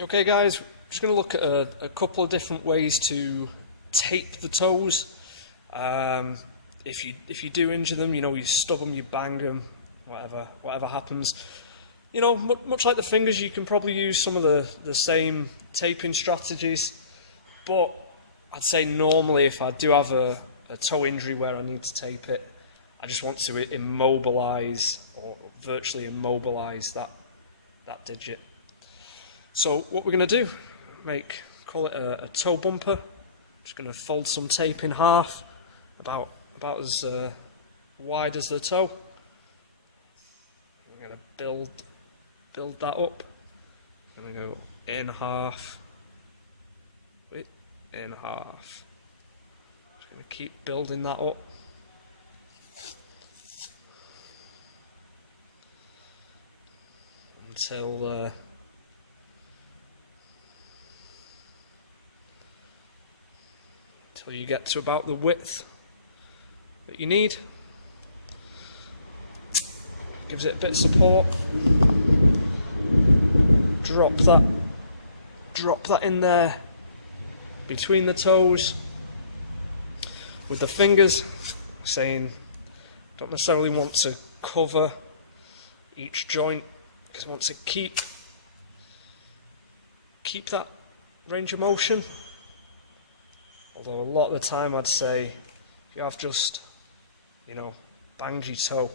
Okay guys, just going to look at a couple of different ways to tape the toes. If you do injure them, you stub them, you bang them, whatever happens. Much like the fingers, you can probably use some of the same taping strategies, but I'd say normally if I do have a toe injury where I need to tape it, I just want to immobilize or virtually immobilize that digit. So what we're going to do, call it a toe bumper. Just going to fold some tape in half, about as wide as the toe. We're going to build that up. I'm going to go in half, in half. Just going to keep building that up. Until you get to about the width that you need. Gives it a bit of support. Drop that in there between the toes with the fingers, saying don't necessarily want to cover each joint because I want to keep that range of motion. Although a lot of the time I'd say if you have just, banged your toe,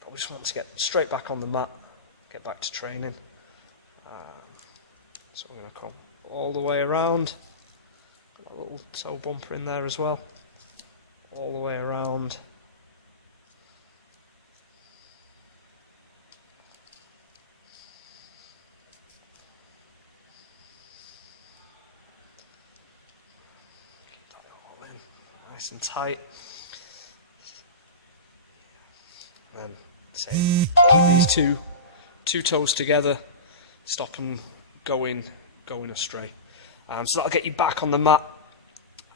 probably just want to get straight back on the mat, get back to training. So I'm going to come all the way around, got a little toe bumper in there as well, all the way around. Nice and tight. And then keep these two toes together, stop them going astray. So that'll get you back on the mat.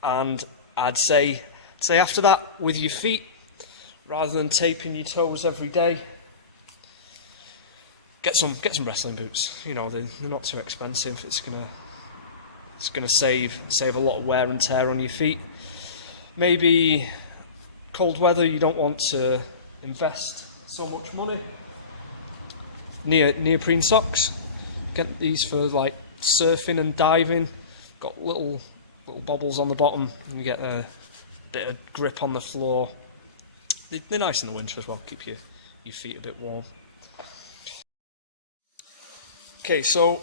And I'd say after that, with your feet, rather than taping your toes every day, get some wrestling boots. They're not too expensive. It's gonna save a lot of wear and tear on your feet. Maybe cold weather, you don't want to invest so much money. Neoprene socks. Get these for like surfing and diving. Got little bobbles on the bottom, and you get a bit of grip on the floor. They're nice in the winter as well. Keep your feet a bit warm. Okay, so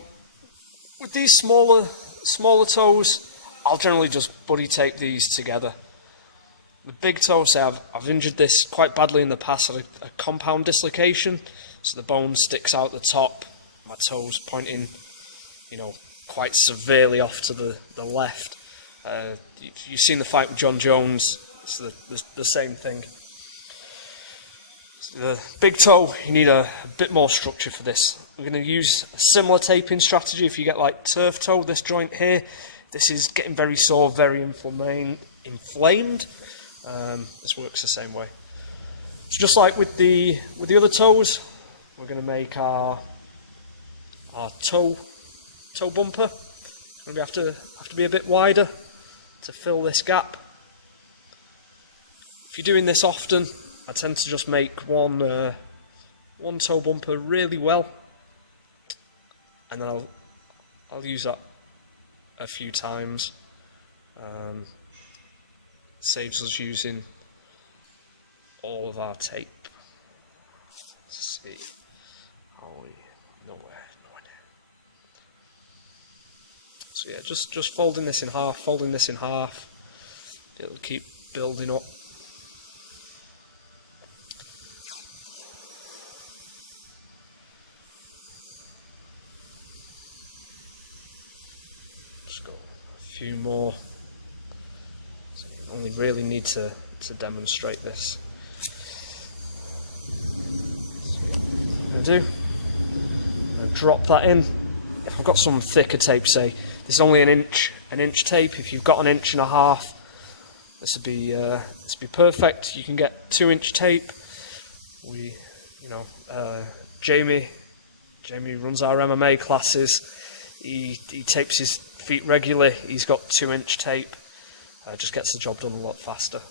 with these smaller toes, I'll generally just buddy tape these together. The big toe, say I've injured this quite badly in the past, had a compound dislocation, so the bone sticks out the top, my toes pointing, quite severely off to the left. You've seen the fight with John Jones, it's the same thing. So the big toe, you need a bit more structure for this. We're going to use a similar taping strategy. If you get like turf toe, this joint here, this is getting very sore, very inflamed. This works the same way. So just like with the other toes, we're going to make our toe bumper. It's going to have to be a bit wider to fill this gap. If you're doing this often, I tend to just make one toe bumper really well, and then I'll use that a few times. Saves us using all of our tape. Let's see how we nowhere. So yeah, just folding this in half, it'll keep building up. Just go a few more. Only really need to demonstrate this. So what I'm going to do, I'm going to drop that in. If I've got some thicker tape, say this is only an inch tape. If you've got an 1.5 inches, this would be perfect. You can get 2-inch tape. Jamie runs our MMA classes. he tapes his feet regularly. He's got 2-inch tape. Just gets the job done a lot faster.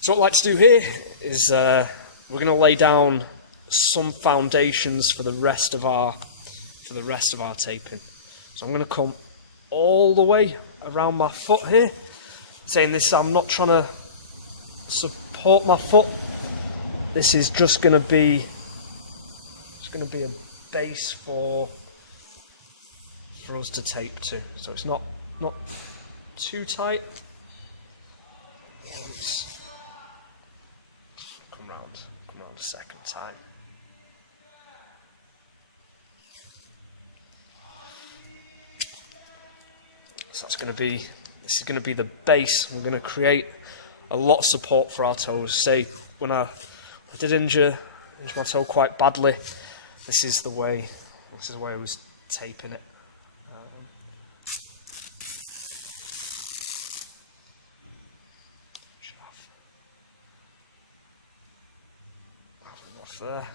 So what I like to do here is we're going to lay down some foundations for the rest of our taping. So I'm going to come all the way around my foot here. Saying this, I'm not trying to support my foot. This is just going to be a base for us to tape to. So it's not too tight. Let's come round a second time. So this is going to be the base. We're going to create a lot of support for our toes. Say when I did injure my toe quite badly, this is the way I was taping it. Enough there.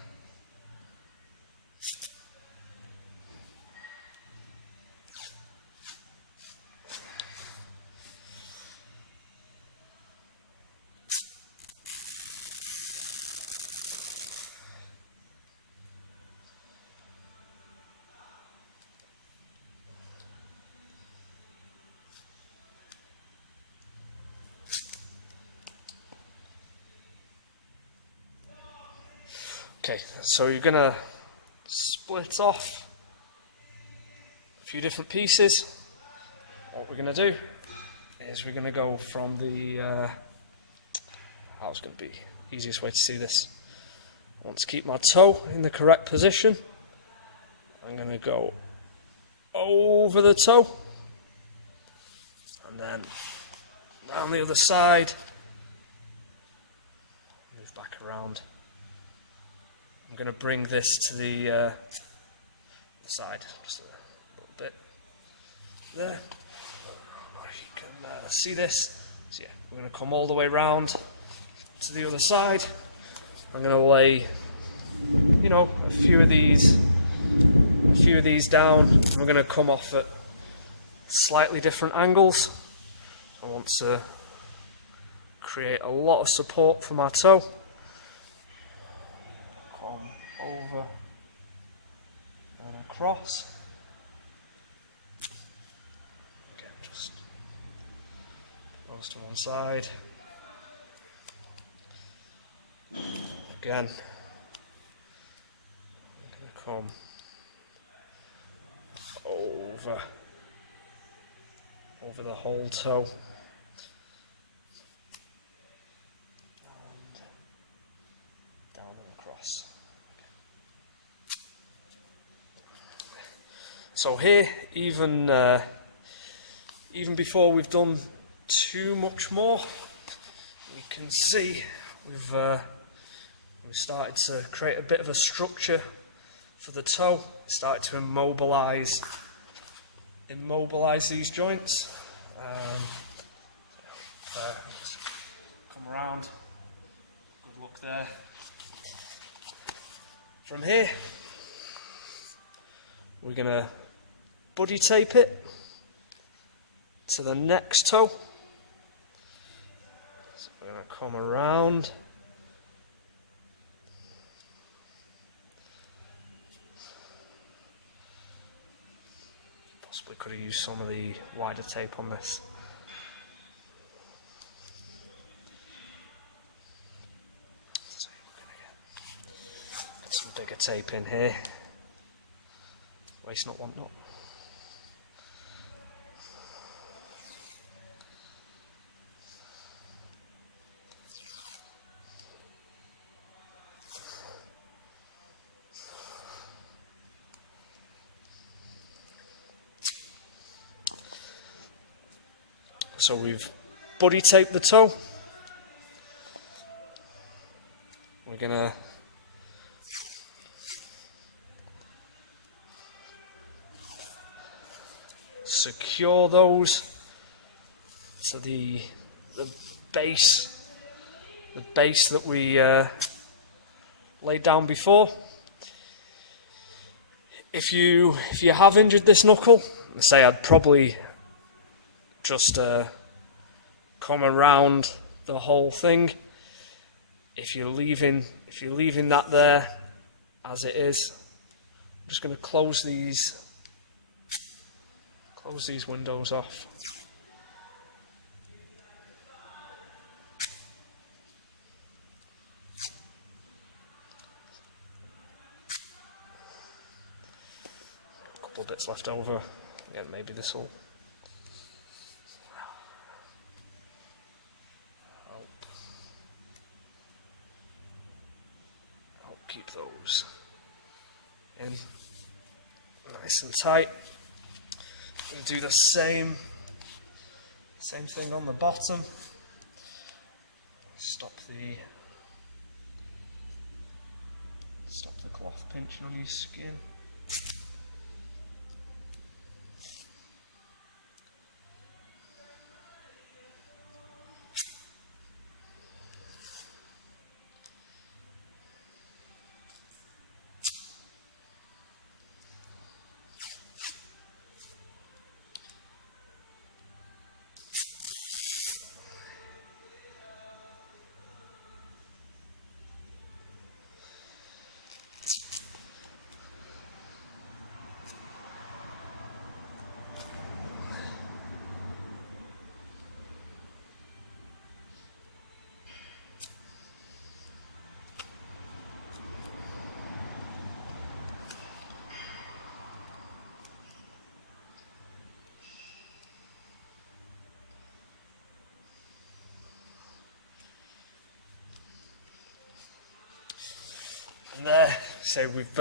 Okay, so you're going to split off a few different pieces. What we're going to do is we're going to go from how's going to be the easiest way to see this. I want to keep my toe in the correct position. I'm going to go over the toe and then round the other side, move back around. I'm going to bring this to the side, just a little bit there. I don't know if you can see this. So yeah, we're going to come all the way round to the other side. I'm going to lay, a few of these down. I'm going to come off at slightly different angles. I want to create a lot of support for my toe. Over and across. Again, just close to one side. Again, I'm going to come over the whole toe. And down and across. So here, even before we've done too much more, you can see we've started to create a bit of a structure for the toe. Started to immobilize these joints. Come around. Good look there. From here, we're gonna buddy tape it to the next toe. So we're going to come around. Possibly could have used some of the wider tape on this. So we're going to get some bigger tape in here. Waste not, want not. So we've buddy taped the toe. We're gonna secure those to the base that we laid down before. If you have injured this knuckle, say I'd probably just come around the whole thing. If you're leaving that there as it is, I'm just going to close these windows off. A couple of bits left over. Again, maybe this will help keep those in nice and tight. I'm going to do the same thing on the bottom. Stop the cloth pinching on your skin. There, so we've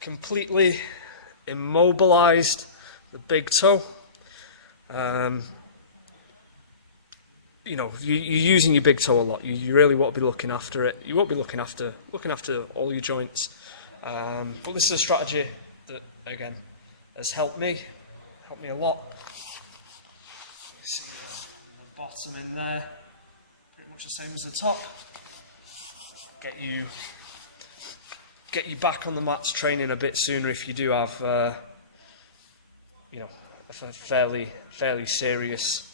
completely immobilized the big toe. You know, you're using your big toe a lot. You really want to be looking after it. You won't be looking after all your joints. But this is a strategy that, again, has helped me a lot. You see the bottom in there, pretty much the same as the top. Get you back on the mats training a bit sooner if you do have, you know, a fairly serious,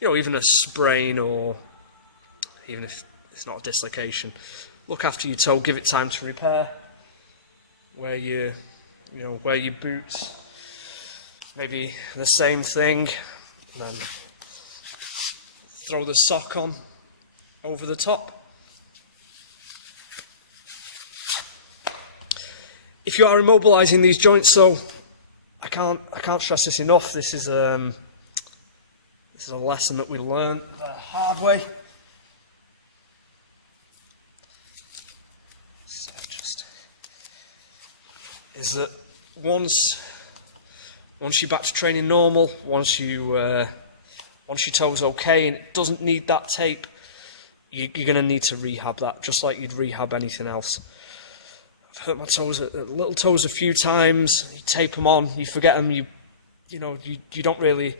you know, even a sprain, or even if it's not a dislocation. Look after your toe, give it time to repair. Wear your boots, maybe the same thing, and then throw the sock on over the top. If you are immobilising these joints, though, I can't stress this enough. This is a lesson that we learned the hard way. So is that once you're back to training normal, once your toe's okay and it doesn't need that tape, you're going to need to rehab that, just like you'd rehab anything else. I've hurt my toes, little toes, a few times. You tape them on, you forget them. You don't really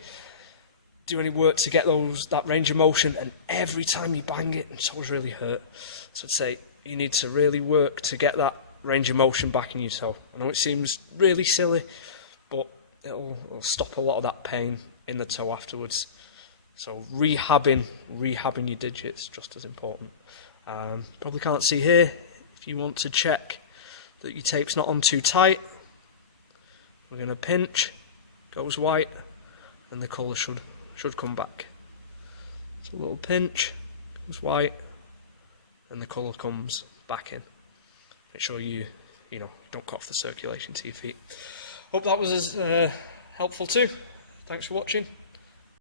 do any work to get that range of motion, and every time you bang it, the toes really hurt. So I'd say you need to really work to get that range of motion back in your toe. I know it seems really silly, but it'll stop a lot of that pain in the toe afterwards. So rehabbing your digits just as important. Probably can't see here. If you want to check that your tape's not on too tight, we're going to pinch, goes white, and the colour should come back. So a little pinch, goes white, and the colour comes back in. Make sure you don't cut off the circulation to your feet. Hope that was as helpful too. Thanks for watching.